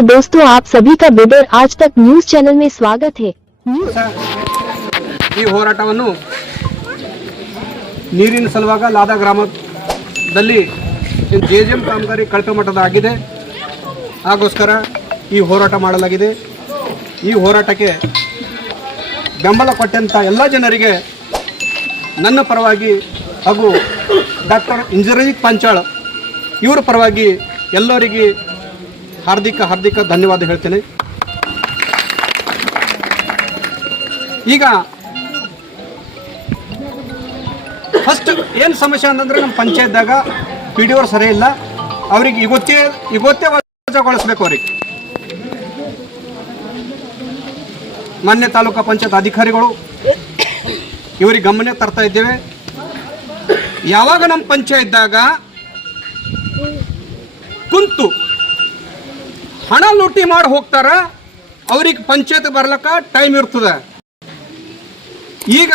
नमस्कार दोस्तों, आप सभी का बिडर आज तक न्यूज चैनल में स्वागत है। ಈ ಹೋರಾಟವನ್ನು ನೀರಿನ ಸಲುವಾಗ ಲಾದ ಗ್ರಾಮದಲ್ಲಿ ಜೆಜೆಎಂ ಕಾಮಗಾರಿ ಕಳಪೆ ಮಟ್ಟದಾಗಿದೆ. ಹಾಗೋಸ್ಕರ ಈ ಹೋರಾಟ ಮಾಡಲಾಗಿದೆ. ಈ ಹೋರಾಟಕ್ಕೆ ಬೆಂಬಲ ಕೊಟ್ಟಂತ ಎಲ್ಲ ಜನರಿಗೆ ನನ್ನ ಪರವಾಗಿ ಹಾಗೂ ಡಾಕ್ಟರ್ ಇಂಜರಜಿತ್ ಪಂಚಾಳ್ ಇವರ ಪರವಾಗಿ ಎಲ್ಲರಿಗೆ ಹಾರ್ದಿಕ ಧನ್ಯವಾದ ಹೇಳ್ತೇನೆ. ಈಗ ಫಸ್ಟ್ ಏನು ಸಮಸ್ಯೆ ಅಂತಂದ್ರೆ ನಮ್ಮ ಪಂಚಾಯತ್ದಾಗ PDO ಅವರು ಸರಿ ಇಲ್ಲ. ಅವ್ರಿಗೆ ಇವತ್ತೇ ವಜಾಗೊಳಿಸ್ಬೇಕು. ಅವ್ರಿಗೆ ಮಾನ್ಯ ತಾಲೂಕಾ ಪಂಚಾಯತ್ ಅಧಿಕಾರಿಗಳು ಇವರಿಗೆ ಗಮನ ತರ್ತಾ ಇದ್ದೇವೆ. ಯಾವಾಗ ನಮ್ಮ ಪಂಚಾಯತ್ದಾಗ ಕುಂತು ಹಣ ಲೂಟಿ ಮಾಡಿ ಹೋಗ್ತಾರ ಅವ್ರಿಗೆ ಪಂಚಾಯತ್ ಬರ್ಲಕ್ಕ ಟೈಮ್ ಇರ್ತದೆ. ಈಗ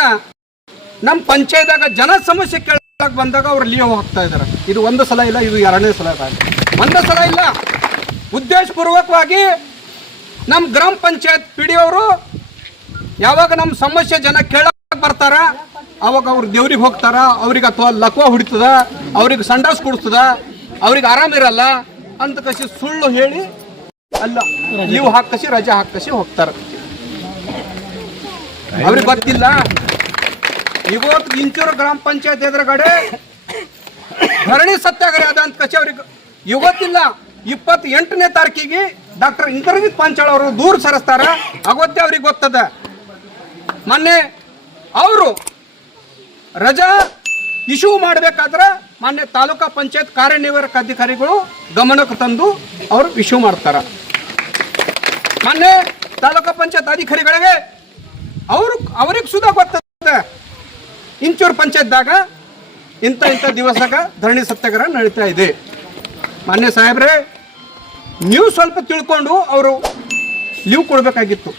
ನಮ್ಮ ಪಂಚಾಯತ್ದಾಗ ಜನ ಸಮಸ್ಯೆ ಕೇಳಕ್ ಬಂದಾಗ ಅವ್ರು ಲೀವ್ ಹಾಕ್ತಾ ಇದ್ದಾರೆ. ಇದು ಒಂದು ಸಲ ಇಲ್ಲ, ಇದು ಎರಡನೇ ಸಲ ಒಂದೇ ಸಲ ಇಲ್ಲ. ಉದ್ದೇಶಪೂರ್ವಕವಾಗಿ ನಮ್ಮ ಗ್ರಾಮ ಪಂಚಾಯತ್ PDO ಅವರು ಯಾವಾಗ ನಮ್ಮ ಸಮಸ್ಯೆ ಜನ ಕೇಳಕ್ ಬರ್ತಾರ ಅವಾಗ ಅವ್ರು ದೇವ್ರಿಗೆ ಹೋಗ್ತಾರ. ಅವ್ರಿಗೆ ಅಥವಾ ಲಕ್ವ ಹೊಡಿತದ, ಅವ್ರಿಗೆ ಸಂಡಾಸ್ ಕೊಡ್ತದ, ಅವ್ರಿಗೆ ಆರಾಮಿರಲ್ಲ ಅಂತ ಕಸಿ ಸುಳ್ಳು ಹೇಳಿ ಅಲ್ಲ ಲೀವ್ ಹಾಕಸಿ ರಜೆ ಹಾಕಸಿ ಹೋಗ್ತಾರ. ಅವ್ರಿಗೆ ಗೊತ್ತಿಲ್ಲ. ಇವತ್ತು ಇಂಚೂರು ಗ್ರಾಮ ಪಂಚಾಯತ್ ಎದುರುಗಡೆ ಧರಣಿ ಸತ್ಯಾಗ್ರಹ ಅದ ಅಂತ ಕಸಿ ಅವ್ರಿಗೆ ಇವತ್ತಿಲ್ಲ. 28ನೇ ತಾರೀಕಿಗೆ ಡಾಕ್ಟರ್ ಇಂದ್ರಜಿತ್ ಪಂಚಾಳ್ ಅವರು ದೂರ ಸರಿಸ್ತಾರ. ಅವತ್ತೇ ಅವ್ರಿಗೆ ಗೊತ್ತದ. ಮೊನ್ನೆ ಅವರು ರಜಾ ಇಶ್ಯೂ ಮಾಡಬೇಕಾದ್ರೆ ಮಾನ್ಯ ತಾಲೂಕಾ ಪಂಚಾಯತ್ ಕಾರ್ಯನಿರ್ವಾಹಕ ಅಧಿಕಾರಿಗಳು ಗಮನಕ್ಕೆ ತಂದು ಅವರು ಇಶ್ಯೂ ಮಾಡ್ತಾರ. ಮೊನ್ನೆ ತಾಲೂಕಾ ಪಂಚಾಯತ್ ಅಧಿಕಾರಿಗಳಿಗೆ ಅವ್ರಿಗೆ ಸುಧಾ ಗೊತ್ತದೆ ಇಂಚೂರು ಪಂಚಾಯತ್ದಾಗ ಇಂಥ ದಿವಸದಾಗ ಧರಣಿ ಸತ್ಯಾಗ್ರಹ ನಡೀತಾ ಇದೆ. ಮಾನ್ಯ ಸಾಹೇಬ್ರೆ, ನೀವು ಸ್ವಲ್ಪ ತಿಳ್ಕೊಂಡು ಅವರು ಲೀವ್ ಕೊಡಬೇಕಾಗಿತ್ತು.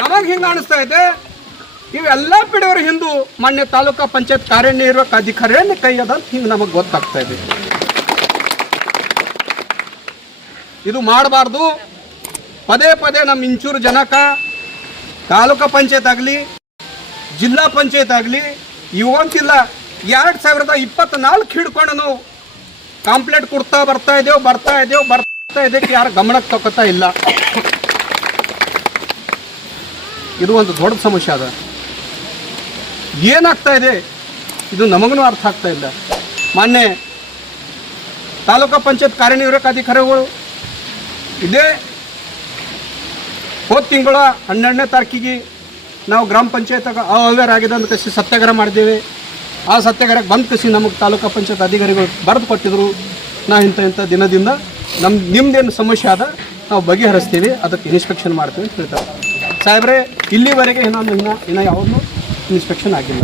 ನಮಗೆ ಹಿಂಗೆ ಅನಿಸ್ತಾ ಇದೆ. ಇವೆಲ್ಲ ಪಿಡಿಯವರು ಹಿಂದೂ ಮಾನ್ಯ ತಾಲೂಕಾ ಪಂಚಾಯತ್ ಕಾರ್ಯನಿರ್ವಾಹಕ ಅಧಿಕಾರಿಯನ್ನೇ ಕೈ ಅದ ಅಂತ ಹಿಂಗೆ ನಮಗೆ ಗೊತ್ತಾಗ್ತಾ ಇದೆ. ಇದು ಮಾಡಬಾರ್ದು. ಪದೇ ನಮ್ಮ ಇಂಚೂರು ಜನಕ ತಾಲೂಕಾ ಪಂಚಾಯತ್ ಆಗಲಿ ಜಿಲ್ಲಾ ಪಂಚಾಯತ್ ಆಗಲಿ ಇವಂತಿಲ್ಲ 2024 ಹಿಡ್ಕೊಂಡು ನಾವು ಕಂಪ್ಲೇಂಟ್ ಕೊಡ್ತಾ ಬರ್ತಾ ಇದಕ್ಕೆ ಯಾರು ಗಮನಕ್ಕೆ ತಗೋತಾ ಇಲ್ಲ. ಇದು ಒಂದು ದೊಡ್ಡ ಸಮಸ್ಯೆ ಅದ. ಏನಾಗ್ತಾ ಇದೆ ಇದು ನಮಗೂ ಅರ್ಥ ಆಗ್ತಾ ಇಲ್ಲ. ಮಾನ್ಯ ತಾಲೂಕಾ ಪಂಚಾಯತ್ ಕಾರ್ಯನಿರ್ವಾಹಕ ಅಧಿಕಾರಿಗಳು ಇದೇ ಹೋದ ತಿಂಗಳ 12ನೇ ತಾರೀಕಿಗೆ ನಾವು ಗ್ರಾಮ ಪಂಚಾಯತ್ಗೆ ಅವ್ಯವಹಾರ ಆಗಿದೆ ಅಂತ ಕಸಿ ಸತ್ಯಾಗ್ರಹ ಮಾಡಿದ್ದೇವೆ. ಆ ಸತ್ಯಾಗ್ರಹಕ್ಕೆ ಬಂದು ಕಸಿ ನಮಗೆ ತಾಲೂಕಾ ಪಂಚಾಯತ್ ಅಧಿಕಾರಿಗಳು ಬರೆದು ಕೊಟ್ಟಿದ್ರು. ನಾವು ಇಂಥ ದಿನದಿಂದ ನಿಮ್ದೇನು ಸಮಸ್ಯೆ ಆದ ನಾವು ಬಗೆಹರಿಸ್ತೀವಿ, ಅದಕ್ಕೆ ಇನ್ಸ್ಪೆಕ್ಷನ್ ಮಾಡ್ತೀವಿ ಅಂತ ಹೇಳ್ತಾರೆ. ಸಾಹೇಬ್ರೆ, ಇಲ್ಲಿವರೆಗೆ ಇನ್ನು ಯಾವುದೂ ಇನ್ಸ್ಪೆಕ್ಷನ್ ಆಗಿಲ್ಲ.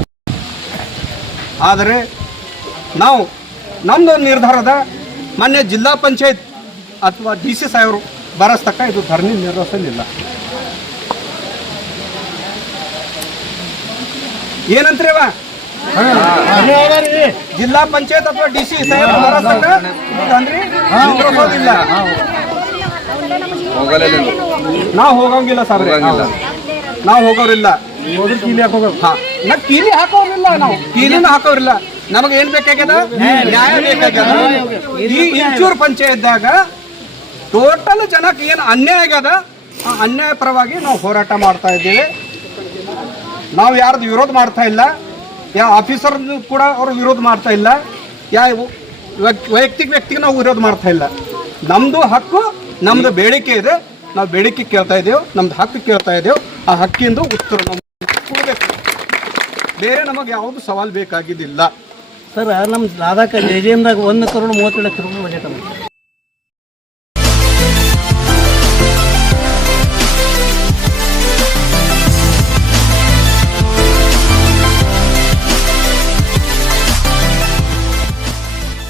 ಆದರೆ ನಾವು ನಮ್ಮದು ನಿರ್ಧಾರದ ಮಾನ್ಯ ಜಿಲ್ಲಾ ಪಂಚಾಯತ್ ಅಥವಾ DC ಸಾಹೇಬರು ಬರಸ್ತಕ್ಕ ಇದು ಧರಣಿ ನಿರ್ವಹಿಸಲಿಲ್ಲ. ಏನಂತ್ರಿ ಜಿಲ್ಲಾ ಪಂಚಾಯತ್ ಅಥವಾ DC ಸಾಹೇಬರು ಬರಸ್ತಕ್ಕ ಧರಣಿ ನಿರ್ವಹಿಸೋದಿಲ್ಲ. ನಾವು ಹೋಗಂಗಿಲ್ಲ ಸಾಬ್ರೆ, ನಾವು ಹೋಗೋರಿಲ್ಲ. ಕೀಲಿ ಹಾಕೋರಿಲ್ಲ, ನಾವು ಕೀಲಿನ ಹಾಕೋರಿಲ್ಲ. ನಮಗೆ ಏನ್ ಬೇಕಾಗ್ಯದ? ನ್ಯಾಯ ಬೇಕಾಗ್ಯದ. ಈ ಇಂಚೂರು ಪಂಚಾಯತ್ದಾಗ ಟೋಟಲ್ ಜನಕ್ಕೆ ಏನು ಅನ್ಯಾಯ ಆಗ್ಯದ ಆ ಅನ್ಯಾಯ ಪರವಾಗಿ ನಾವು ಹೋರಾಟ ಮಾಡ್ತಾ ಇದ್ದೇವೆ. ನಾವು ಯಾರ್ದು ವಿರೋಧ ಮಾಡ್ತಾ ಇಲ್ಲ. ಯಾವ ಆಫೀಸರ್ ಕೂಡ ಅವರು ವಿರೋಧ ಮಾಡ್ತಾ ಇಲ್ಲ. ಯಾವ ವ್ಯಕ್ತಿಗೆ ನಾವು ವಿರೋಧ ಮಾಡ್ತಾ ಇಲ್ಲ. ನಮ್ಮದು ಹಕ್ಕು, ನಮ್ಮದು ಬೇಡಿಕೆ ಇದೆ. ನಾವು ಬೇಡಿಕೆ ಕೇಳ್ತಾ ಇದ್ದೇವೆ, ನಮ್ದು ಹಕ್ಕು ಕೇಳ್ತಾ ಇದ್ದೇವೆ. ಆ ಹಕ್ಕಿಂದ ಉತ್ತರ ನಮ್ಗೆ ಕೊಡಬೇಕು. ಬೇರೆ ನಮಗೆ ಯಾವುದು ಸವಾಲು ಬೇಕಾಗಿದ್ದಿಲ್ಲ. ಸರ್, ನಮ್ಮ ಲಾದಾಕ JJMದಾಗ 1,32,00,00,000 ಬಜೆಟ್